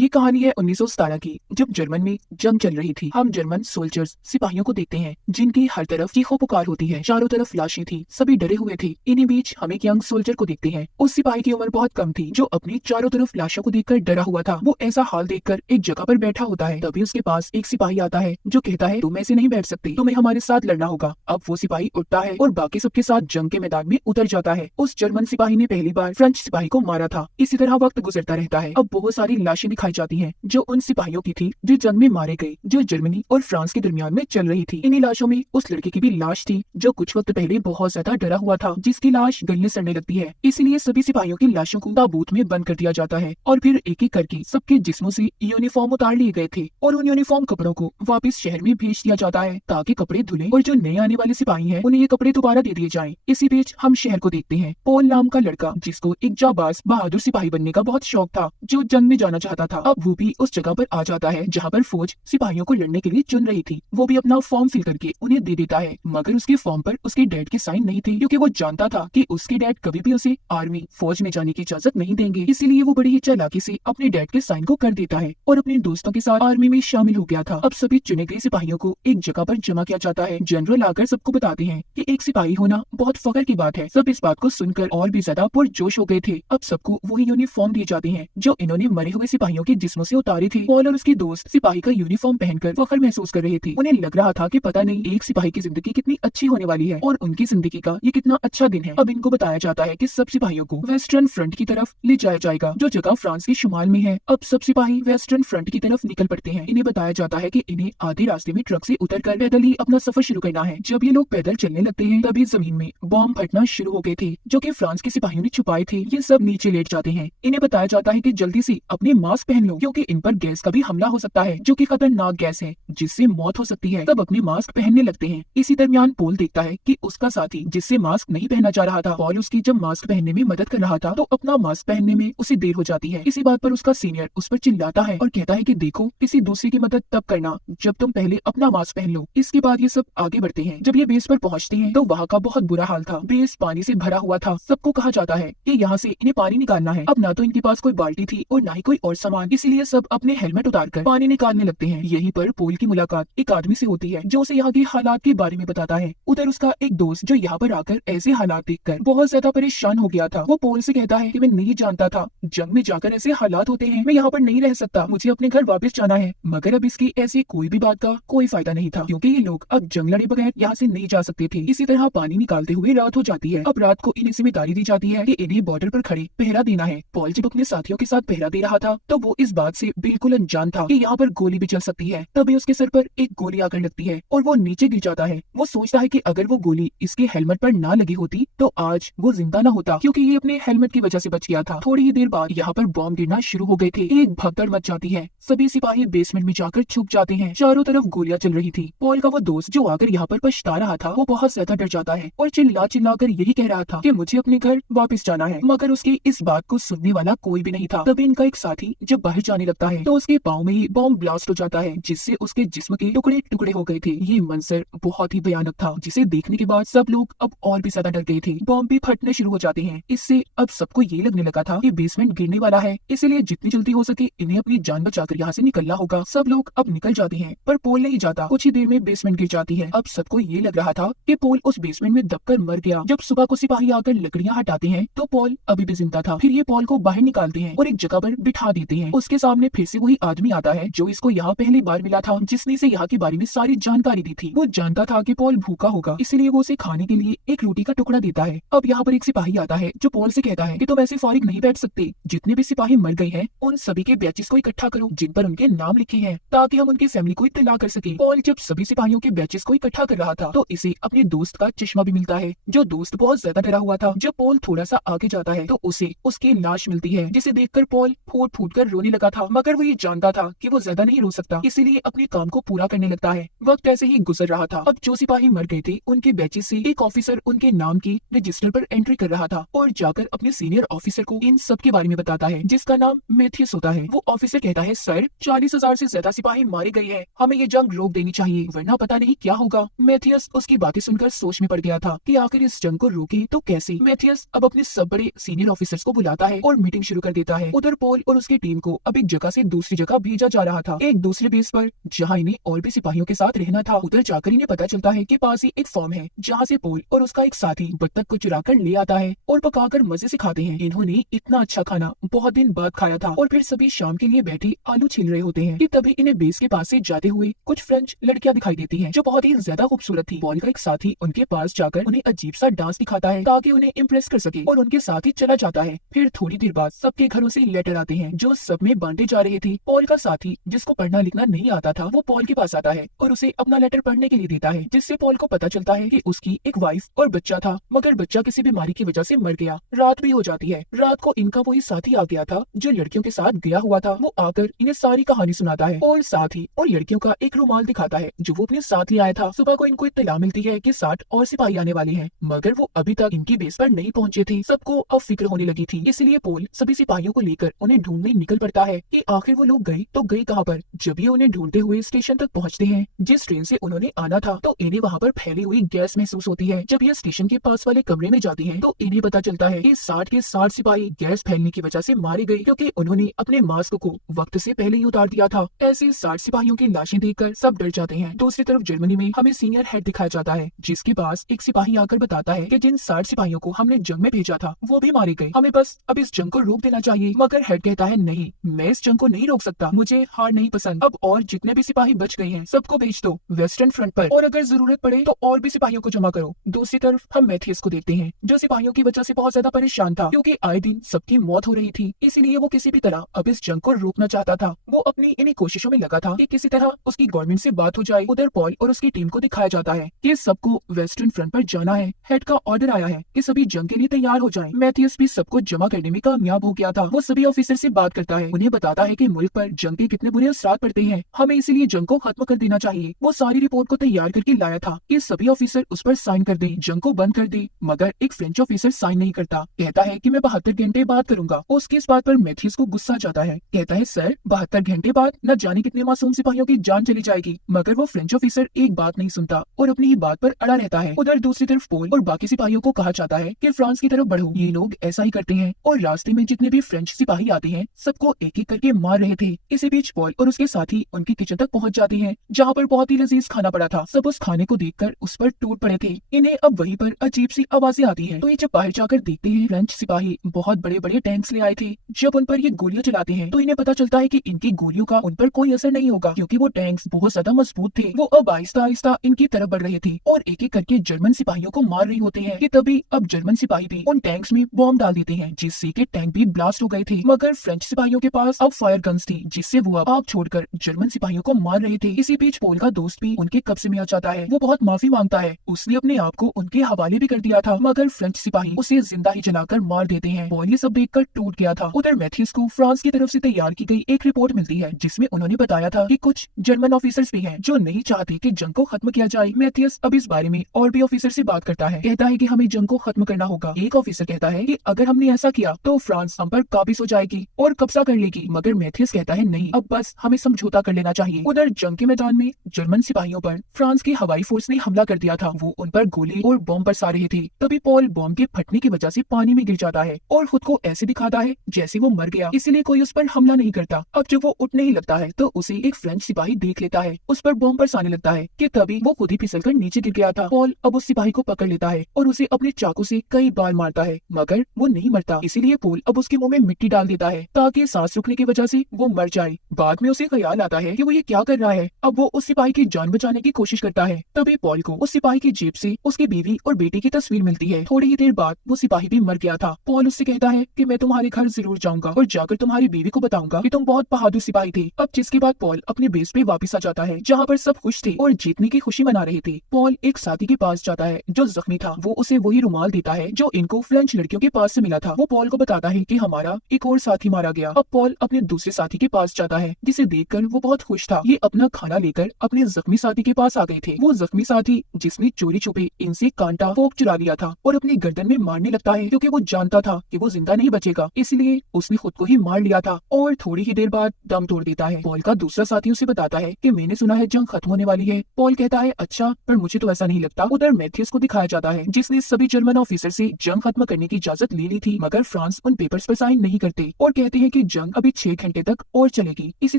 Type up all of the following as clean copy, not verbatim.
ये कहानी है 1917 की, जब जर्मन में जंग चल रही थी। हम जर्मन सोल्जर्स सिपाहियों को देखते हैं जिनकी हर तरफ चीखों पुकार होती है। चारों तरफ लाशें थी, सभी डरे हुए थे। इन्हीं बीच हम एक यंग सोल्जर को देखते हैं। उस सिपाही की उम्र बहुत कम थी जो अपनी चारों तरफ लाशों को देखकर डरा हुआ था। वो ऐसा हाल देखकर एक जगह पर बैठा होता है। तभी उसके पास एक सिपाही आता है जो कहता है, तुम ऐसे नहीं बैठ सकते, तुम्हें हमारे साथ लड़ना होगा। अब वो सिपाही उठता है और बाकी सबके साथ जंग के मैदान में उतर जाता है। उस जर्मन सिपाही ने पहली बार फ्रेंच सिपाही को मारा था। इसी तरह वक्त गुजरता रहता है। अब बहुत सारी लाशें दिखाई जाती हैं जो उन सिपाहियों की थी जो जंग में मारे गए, जो जर्मनी और फ्रांस के दरमियान में चल रही थी। इन्हीं लाशों में उस लड़के की भी लाश थी जो कुछ वक्त पहले बहुत ज्यादा डरा हुआ था, जिसकी लाश गलने सड़ने लगती है। इसीलिए सभी सिपाहियों की लाशों को ताबूत में बंद कर दिया जाता है और फिर एक एक करके सबके जिस्मों से यूनिफॉर्म उतार लिए गए थे और उन यूनिफॉर्म कपड़ों को वापस शहर में भेज दिया जाता है ताकि कपड़े धुले और जो नए आने वाले सिपाही हैं उन्हें ये कपड़े दोबारा दे दिए जाएं। इसी बीच हम शहर को देखते हैं। पॉल नाम का लड़का, जिसको एक जाबाज बहादुर सिपाही बनने का बहुत शौक था, जो जंग में जाना चाहता था, अब वो भी उस जगह पर आ जाता है जहाँ पर फौज सिपाहियों को लड़ने के लिए चुन रही थी। वो भी अपना फॉर्म फिल करके उन्हें दे देता है, मगर उसके फॉर्म पर उसके डैड के साइन नहीं थे, क्योंकि वो जानता था कि उसके डैड कभी भी उसे आर्मी फौज में जाने की इजाजत नहीं देंगे। इसीलिए वो बड़ी ही चालाकी से अपने डैड के साइन को कर देता है और अपने दोस्तों के साथ आर्मी में शामिल हो गया था। अब सभी चुने गए सिपाहियों को एक जगह पर जमा किया जाता है। जनरल आकर सबको बताते हैं कि एक सिपाही होना बहुत फख्र की बात है। सब इस बात को सुनकर और भी ज्यादा पुरजोश हो गए थे। अब सबको वही यूनिफॉर्म दिए जाते हैं जो इन्होंने मरे हुए सिपाहियों के जिस्मों से उतारी थी। पॉल और उसके दोस्त सिपाही का यूनिफॉर्म पहनकर फख्र महसूस कर रहे थे। उन्हें लग रहा था कि पता नहीं एक सिपाही की जिंदगी कितनी अच्छी होने वाली है और उनकी जिंदगी का ये कितना अच्छा दिन है। अब इनको बताया जाता है कि सब सिपाहियों को वेस्टर्न फ्रंट की तरफ ले जाया जाएगा, जो जगह फ्रांस के शुमाल में है। अब सब सिपाही वेस्टर्न फ्रंट की तरफ निकल पड़ते हैं। इन्हें बताया जाता है कि इन्हें आधे रास्ते में ट्रक से उतरकर पैदल ही अपना सफर शुरू करना है। जब ये लोग पैदल चलने लगते हैं तभी जमीन में बॉम्ब फटना शुरू हो गए थे जो कि फ्रांस के सिपाहियों ने छुपाए थे। ये सब नीचे लेट जाते हैं। इन्हें बताया जाता है कि जल्दी से अपने मास्क पहन लो, क्योंकि इन पर गैस का भी हमला हो सकता है जो कि खतरनाक गैस है जिससे मौत हो सकती है। सब अपने मास्क पहनने लगते हैं। इसी दरमियान पॉल देखता है कि उसका साथी जिससे मास्क नहीं पहना जा रहा था, पॉल उसकी जब मास्क पहनने में मदद कर रहा था तो अपना मास्क पहनने में उसे देर हो जाती है। इसी बात पर उसका सीनियर उस पर चिल्लाता है और कहता है कि देखो, किसी दूसरे की मदद तब करना जब तुम पहले अपना मास्क पहन लो। इसके बाद ये सब आगे बढ़ते हैं। जब ये बेस पर पहुंचते हैं तो वहाँ का बहुत बुरा हाल था। बेस पानी से भरा हुआ था। सबको कहा जाता है कि यहाँ से इन्हें पानी निकालना है। अब ना तो इनके पास कोई बाल्टी थी और ना ही कोई और सामान, इसलिए सब अपने हेलमेट उतारकर पानी निकालने लगते हैं। यहीं पर पॉल की मुलाकात एक आदमी से होती है जो उसे यहाँ के हालात के बारे में बताता है। उधर उसका एक दोस्त जो यहाँ पर आकर ऐसे हालात देखकर बहुत ज्यादा परेशान हो गया था, वो पॉल से कहता है कि मैं नहीं जानता था जंग में जाकर ऐसे हालात होते हैं, मैं यहाँ पर नहीं रह सकता, मुझे अपने घर वापस जाना है। मगर अब इसकी ऐसी कोई भी बात का कोई फायदा नहीं था, क्योंकि ये लोग अब जंग लड़े बगैर यहाँ से नहीं जा सकते थे। इसी तरह पानी निकालते हुए रात हो जाती है। अब रात को इन्हें जिम्मेदारी दी जाती है कि इन्हें बॉर्डर पर खड़े पहरा देना है। पॉल जब अपने साथियों के साथ पहरा दे रहा था तो वो इस बात से बिल्कुल अनजान था कि यहाँ पर गोली भी चल सकती है। तभी उसके सर पर एक गोली आकर लगती है और वो नीचे गिर जाता है। वो सोचता है कि अगर वो गोली इसके हेलमेट पर ना लगी होती तो आज वो जिंदा ना होता, क्योंकि ये अपने हेलमेट की वजह से बच गया था। थोड़ी ही देर बाद यहाँ पर बॉम्ब गिरना शुरू हो गए थे। एक भगदड़ मच जाती है। सभी सिपाही बेसमेंट में जाकर छुप जाते हैं। चारों तरफ गोलियां चल रही थी। पॉल का वो दोस्त जो आकर यहाँ पर पछता रहा था, वो बहुत ज्यादा डर जाता है और चिल्ला चिल्ला कर यही कह रहा था कि मुझे अपने घर वापस जाना है, मगर उसकी इस बात को सुनने वाला कोई भी नहीं था। तभी इनका एक साथी जब बाहर जाने लगता है तो उसके पाँव में ही बॉम्ब ब्लास्ट हो जाता है, जिससे उसके जिस्म के टुकड़े टुकड़े हो गए थे। ये मंजर बहुत ही भयानक था, जिसे देखने के बाद सब लोग अब और भी ज्यादा डर गए थे। बॉम्ब भी फटने शुरू हो जाते हैं। इससे अब सबको ये लगने लगा था कि बेसमेंट गिरने वाला है, इसलिए जितनी जल्दी हो सके इन्हें अपनी जान बचाकर यहाँ से निकलना होगा। सब लोग अब निकल जाते हैं पर पॉल नहीं जाता। कुछ ही देर में बेसमेंट गिर जाती है। अब सबको ये लग रहा था कि पॉल उस बेसमेंट में दबकर मर गया। जब सुबह को सिपाही आकर लकड़ियां हटाते हैं तो पॉल अभी भी जिंदा था। फिर ये पॉल को बाहर निकालते हैं और एक जगह पर बिठा देते हैं। उसके सामने फिर से वही आदमी आता है जो इसको यहाँ पहली बार मिला था, जिसने इसे यहाँ के बारे में सारी जानकारी दी थी। वो जानता था कि पॉल भूखा होगा, इसलिए वो उसे खाने के लिए एक रोटी का टुकड़ा देता है। अब यहाँ पर एक सिपाही आता है जो पॉल से कहता है कि तुम ऐसे फारिग नहीं बैठ सकते, जितने भी सिपाही मर गए हैं उन सभी के बैचेस को इकट्ठा करो जिन पर उनके नाम लिखे हैं, ताकि हम उनकी फैमिली को इत्तला कर सके। पॉल जब सभी सिपाहियों के बैचेस को इकट्ठा कर रहा था तो इसे अपने दोस्त का चश्मा भी मिलता है, जो दोस्त बहुत ज्यादा डरा हुआ था। जब पॉल थोड़ा सा आगे जाता है तो उसे उसकी लाश मिलती है, जिसे देखकर पॉल फूट फूट कर रोने लगा था, मगर वो ये जानता था कि वो ज्यादा नहीं रो सकता, इसीलिए अपने काम को पूरा करने लगता है। वक्त ऐसे ही गुजर रहा था। अब जो सिपाही मर गए थे उनके बैचेस से एक ऑफिसर उनके नाम की रजिस्टर पर एंट्री कर रहा था और जाकर अपने सीनियर ऑफिसर को इन सब के बारे में बताता है, जिसका नाम मैथियस होता है। वो ऑफिसर कहता है, सर 40,000 से ज्यादा सिपाही मारे गए हैं, हमें ये जंग रोक देनी चाहिए वरना पता नहीं क्या होगा। मैथियस उसकी बातें सुनकर सोच में पड़ गया था कि आखिर इस जंग को रोके तो कैसे। मैथियस अब अपने सब बड़े सीनियर ऑफिसर्स को बुलाता है और मीटिंग शुरू कर देता है। उधर पॉल और उसकी टीम को अब एक जगह से दूसरी जगह भेजा जा रहा था, एक दूसरे बेस पर, जहाँ इन्हें और भी सिपाहियों के साथ रहना था। उधर जाकर इन्हें पता चलता है कि पास ही एक फार्म है जहाँ से पोल और उसका एक साथी बत्तख को चुरा कर ले आता है और पकाकर मजे से खाते हैं। इन्होंने इतना अच्छा खाना बहुत दिन बाद खाया था और फिर सभी शाम के लिए बैठे आलू छील रहे होते हैं कि तभी इन्हें बेस के पास से जाते हुए कुछ फ्रेंच लड़कियां दिखाई देती हैं जो बहुत ही ज्यादा खूबसूरत थी। पॉल का एक साथी उनके पास जाकर उन्हें अजीब सा डांस दिखाता है ताकि उन्हें इम्प्रेस कर सके और उनके साथ ही चला जाता है। फिर थोड़ी देर बाद सबके घरों से लेटर आते हैं जो सब में बांटे जा रहे थे। पॉल का साथी जिसको पढ़ना लिखना नहीं आता था वो पॉल के पास आता है और उसे अपना लेटर पढ़ने के लिए देता है, जिससे पॉल को पता चलता है कि उसकी एक वाइफ और बच्चा था, मगर बच्चा किसी बीमारी की वजह से मर गया। रात भी हो जाती है। रात को इनका वही साथी आ गया था जो लड़कियों के साथ गया हुआ था। वो आकर इन्हें सारी कहानी सुनाता है और साथ ही और लड़कियों का एक रुमाल दिखाता है जो वो अपने साथ ले आया था। सुबह को इनको इत्तला मिलती है कि 60 और सिपाही आने वाले हैं, मगर वो अभी तक इनकी बेस पर नहीं पहुंचे थे। सबको अब फिक्र होने लगी थी, इसलिए पोल सभी सिपाहियों को लेकर उन्हें ढूंढने निकल पड़ता है कि आखिर वो लोग गए तो गए कहाँ पर। जब ये उन्हें ढूंढते हुए स्टेशन तक पहुँचते हैं जिस ट्रेन से उन्होंने आना था, तो इन्हें वहाँ पर फैली हुई गैस महसूस होती है। जब ये स्टेशन के पास वाले कमरे में जाती हैं, तो इन्हें पता चलता है कि 60 के 60 सिपाही गैस फैलने की वजह से मारे गए क्योंकि उन्होंने अपने मास्क को वक्त से पहले ही उतार दिया था। ऐसे 60 सिपाहियों की लाशें देखकर सब डर जाते हैं। दूसरी तरफ जर्मनी में हमें सीनियर हेड दिखाया जाता है जिसके पास एक सिपाही आकर बताता है कि जिन 60 सिपाहियों को हमने जंग में भेजा था वो भी मारे गए, हमें बस अब इस जंग को रोक देना चाहिए। मगर हेड कहता है नहीं, मैं इस जंग को नहीं रोक सकता, मुझे हार नहीं पसंद। अब और जितने भी सिपाही बच गए हैं सबको भेज दो वेस्टर्न फ्रंट पर और अगर जरूरत पड़े तो और भी सिपाहियों को जमा करो। दूसरी तरफ हम मैथियस को देखते हैं जो सिपाहियों की वजह से बहुत ज्यादा परेशान था क्योंकि आए दिन सबकी मौत हो रही थी, इसीलिए वो किसी भी तरह अब इस जंग को रोकना चाहता था। वो अपनी इन्हीं कोशिशों में लगा था कि किसी तरह उसकी गवर्नमेंट से बात हो जाए। उधर पॉल और उसकी टीम को दिखाया जाता है कि सबको वेस्टर्न फ्रंट पर जाना है। हेड का ऑर्डर आया है कि सभी जंग के लिए तैयार हो जाएं। मैथियस भी सबको जमा करने में कामयाब हो गया था। वो सभी ऑफिसर से बात करता है, उन्हें बताता है कि मुल्क पर जंग के कितने बुरे असरात पड़ते हैं, हमें इसीलिए जंग को खत्म कर देना चाहिए। वो सारी रिपोर्ट को तैयार करके लाया था कि सभी ऑफिसर उस पर साइन कर दें, जंग को बंद कर दें, मगर एक फ्रेंच ऑफिसर साइन नहीं करता। कहता है कि मैं 72 घंटे बाद करूंगा। उसकी इस बात पर मैथियस को गुस्सा जाता है। कहता है सर 72 घंटे बाद न जाने कितने मासूम सिपाहियों की जान चली जाएगी। मगर वो फ्रेंच ऑफिसर एक बात नहीं सुनता और अपनी ही बात पर अड़ा रहता है। उधर दूसरी तरफ पोल और बाकी सिपाहियों को कहा जाता है कि फ्रांस की तरफ बढ़ो। ये लोग ऐसा ही करते हैं और रास्ते में जितने भी फ्रेंच सिपाही आते हैं सबको एक एक करके मार रहे थे। इसी बीच पॉल और उसके साथी उनकी किचन तक पहुंच जाते हैं जहाँ पर बहुत ही लजीज खाना पड़ा था। सब उस खाने को देखकर उस पर टूट पड़े थे। इन्हें अब वहीं पर अजीब सी आवाजें आती हैं, तो ये जब बाहर जाकर देखते हैं फ्रेंच सिपाही बहुत बड़े बड़े टैंक्स ले आए थे। जब उन पर ये गोलियां चलाते हैं तो इन्हें पता चलता है कि इनकी गोलियों का उन पर कोई असर नहीं होगा क्योंकि वो टैंक्स बहुत ज्यादा मजबूत थे। वो अब आहिस्ता आहिस्ता इनकी तरफ बढ़ रहे थे और एक एक करके जर्मन सिपाहियों को मार रहे होते हैं कि तभी अब जर्मन सिपाही भी उन टैंक्स में बॉम्ब डाल देते हैं जिससे कि टैंक भी ब्लास्ट हो गए थे। मगर फ्रेंच सिपाहियों के पास अब फायर गन्स थी जिससे वो अब आग छोड़कर जर्मन सिपाहियों को मार रहे थे। इसी बीच पोल का दोस्त भी उनके कब्जे में आ जाता है। वो बहुत माफी मांगता है, उसने अपने आप को उनके हवाले भी कर दिया था, मगर फ्रेंच सिपाही उसे जिंदा ही जलाकर मार देते हैं। पॉल ये सब देखकर टूट गया था। उधर मैथियस को फ्रांस की तरफ से तैयार की गई एक रिपोर्ट मिलती है जिसमें उन्होंने बताया था कि कुछ जर्मन ऑफिसर्स भी हैं जो नहीं चाहते कि जंग को खत्म किया जाए। मैथियस अब इस बारे में और भी ऑफिसर से बात करता है, कहता है कि हमें जंग को खत्म करना होगा। एक ऑफिसर कहता है कि अगर हमने ऐसा किया तो फ्रांस हम पर काबिज हो जाएगी और कब्जा कर लेगी, मगर मैथियस कहता है नहीं, अब बस हमें समझौता कर लेना चाहिए। उधर जंग के मैदान में जर्मन सिपाहियों पर फ्रांस की हवाई फोर्स ने हमला कर दिया था। वो उन पर गोली और बॉम्ब बरसा रहे थे। तभी पॉल बॉम्ब के फटने की वजह से पानी में गिर जाता है और खुद को ऐसे दिखाता है जैसे वो मर गया, इसीलिए कोई उस पर हमला नहीं करता। अब जब वो उठने ही लगता है तो उसे एक फ्रेंच सिपाही देख लेता है, उस पर बॉम्ब बरसाने लगता है कि तभी वो खुद ही फिसलकर नीचे गिर गया था। पॉल अब उस सिपाही को पकड़ लेता है और उसे अपने चाकू से कई बार मारता है, मगर वो नहीं मरता। इसीलिए पॉल अब उसके मुंह में मिट्टी डाल देता है ताकि सांस रुकने की वजह से वो मर जाए। बाद में उसे ख्याल आता है कि वो ये क्या कर रहा है। अब वो उस सिपाही की जान बचाने की कोशिश करता है। तभी पॉल को उस सिपाही की जेब से उसकी बीवी और बेटे की तस्वीर मिलती है। थोड़ी ही देर बाद वो सिपाही भी मर गया था। पॉल उससे कहता है कि मैं तुम्हारे घर जरूर जाऊंगा और जाकर तुम्हारी बीवी को बताऊंगा कि तुम बहुत बहादुर सिपाही थे। अब जिसके बाद पॉल अपने बेस पे वापस आ जाता है जहाँ पर सब खुश थे और जीतने की खुशी मना रहे थे। पॉल एक साथी के पास जाता है जो जख्मी था। वो उसे वही रुमाल देता है जो इनको फ्रेंच लड़कियों के पास से मिला था। वो पॉल को बताता है कि हमारा एक और साथी मारा गया। अब पॉल अपने दूसरे साथी के पास जाता है, जिसे देखकर वो बहुत खुश था। ये अपना खाना लेकर अपने जख्मी साथी के पास आ गए थे। वो जख्मी साथी जिसने चोरी छुपे इनसे कांटा फोक चुरा लिया था और अपनी गर्दन में मारने लगता है, क्योंकि वो जानता था कि वो जिंदा नहीं बचेगा, इसलिए उसने खुद को ही मार लिया था और थोड़ी ही देर बाद दम तोड़ देता है। पॉल का दूसरा साथी उसे बताता है कि मैंने सुना है जंग खत्म होने वाली है। पॉल कहता है अच्छा, पर मुझे तो ऐसा नहीं लगता। उधर मैथ्यूस को दिखाया जाता है, जिसने सभी जर्मन ऑफिसर से जंग खत्म करने की इजाजत ले ली थी, मगर फ्रांस उन पेपर्स पर साइन नहीं करते और कहते हैं कि जंग अभी 6 घंटे तक और चलेगी। इसी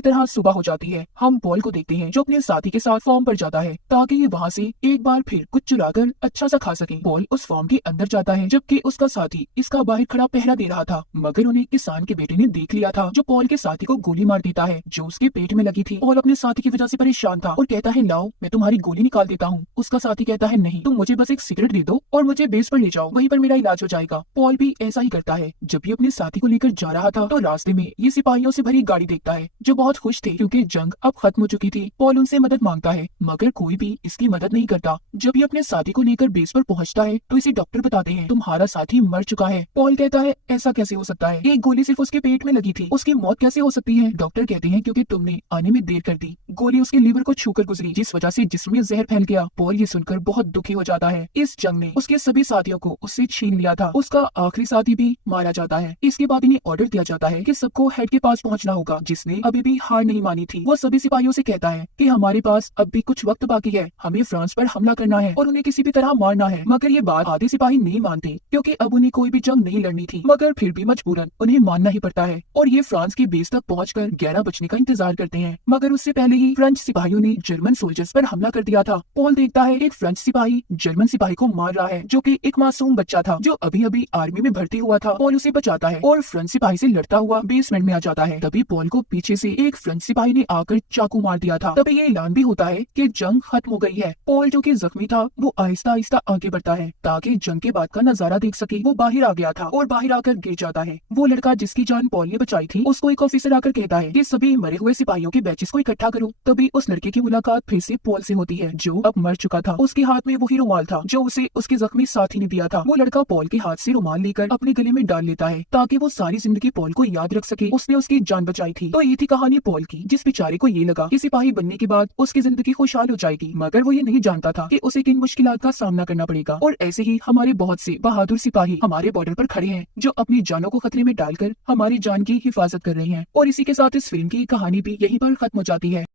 तरह सुबह हो जाती है। हम पॉल को देखते हैं जो अपने साथी के साथ फार्म पर जाता है ताकि ये वहाँ से एक बार फिर कुछ चुराकर अच्छा सा खा सके। पॉल उस फार्म के अंदर जाता है, जबकि उसका साथी इसका बाहर खड़ा पहरा दे रहा था, मगर उन्हें किसान के बेटे ने देख लिया था, जो पॉल के साथी को गोली मार देता है जो उसके पेट में लगी थी। पॉल अपने साथी की वजह से परेशान था और कहता है लाओ मैं तुम्हारी गोली निकाल देता हूँ। उसका साथी कहता है नहीं, तुम मुझे बस एक सिगरेट दे दो और मुझे बेस पर ले जाओ, वहीं पर मेरा इलाज हो जाएगा। पॉल भी ऐसा ही करता है। जब भी अपने साथी को लेकर जा रहा था तो रास्ते में ये सिपाहियों से भरी गाड़ी देखता है, जो बहुत खुश थे क्योंकि जंग अब खत्म हो चुकी थी। पॉल उनसे मदद मांगता है, मगर कोई भी इसकी मदद नहीं करता। जब ये अपने साथी को लेकर बेस पर पहुंचता है तो इसे डॉक्टर बताते हैं तुम्हारा साथी मर चुका है। पॉल कहता है ऐसा कैसे हो सकता है, एक गोली सिर्फ उसके पेट में लगी थी, उसकी मौत कैसे हो सकती है। डॉक्टर कहते हैं क्योंकि तुमने आने में देर कर दी, गोली उसके लीवर को छूकर गुजरी, जिस वजह से जिस्म में जहर फैल गया। पॉल ये सुनकर बहुत दुखी हो जाता है। इस जंग ने उसके सभी साथियों को उससे छीन लिया था, उसका आखिरी साथी भी मारा जाता है। इसके बाद इन्हें ऑर्डर दिया जाता है कि सबको हेड के पास पहुंचना होगा, जिसने अभी भी हार नहीं मानी थी। वो सभी सिपाहियों से कहता है कि हमारे पास अब भी कुछ वक्त बाकी है, हमें फ्रांस पर हमला करना है और उन्हें किसी भी तरह मारना है। मगर ये बात आधे सिपाही नहीं मानते, क्योंकि अब उन्हें कोई भी जंग नहीं लड़नी थी, मगर फिर भी मजबूरन उन्हें मानना ही पड़ता है और ये फ्रांस की बेस तक पहुंचकर 11 बजने का इंतजार करते हैं। मगर उससे पहले ही फ्रेंच सिपाहियों ने जर्मन सोल्जर्स पर हमला कर दिया था। पॉल देखता है एक फ्रेंच सिपाही जर्मन सिपाही को मार रहा है, जो कि एक मासूम बच्चा था जो अभी अभी आर्मी में भर्ती हुआ था। पॉल उसे बचाता है और फ्रेंच सिपाही से लड़ता हुआ बेसमेंट में आ जाता है। तभी पॉल को पीछे से एक फ्रेंच सिपाही ने आकर चाकू मार दिया था। तभी ये ऐलान भी होता है कि जंग खत्म हो गई है। पॉल जो कि जख्मी था वो आहिस्ता आहिस्ता आगे बढ़ता है ताकि जंग के बाद का नजारा देख सके। वो बाहर आ गया था और बाहर आकर गिर जाता है। वो लड़का जिसकी जान पॉल ने बचाई थी, उसको एक ऑफिसर आकर कहता है कि सभी मरे हुए सिपाहियों के बैचेस को इकट्ठा करो। तभी उस लड़के की मुलाकात फिर से पॉल से होती है, जो अब मर चुका था। उसके हाथ में वही रुमाल था जो उसे उसके जख्मी साथी ने दिया था। वो लड़का पॉल के हाथ से रुमाल लेकर अपने गले में डाल लेता है ताकि वो सारी जिंदगी पॉल को याद रख सके, उसने उसकी जान बचाई थी। तो ये थी कहानी पॉल की, जिस बेचारे को ये लगा कि सिपाही बनने के बाद उसकी जिंदगी खुशहाल हो जाएगी, मगर वो ये नहीं जानता था कि उसे किन मुश्किलात का सामना करना पड़ेगा। और ऐसे ही हमारे बहुत से बहादुर सिपाही हमारे बॉर्डर पर खड़े हैं, जो अपनी जानों को खतरे में डालकर हमारी जान की हिफाजत कर रहे हैं। और इसी के साथ इस फिल्म की कहानी भी यहीं पर खत्म हो जाती है।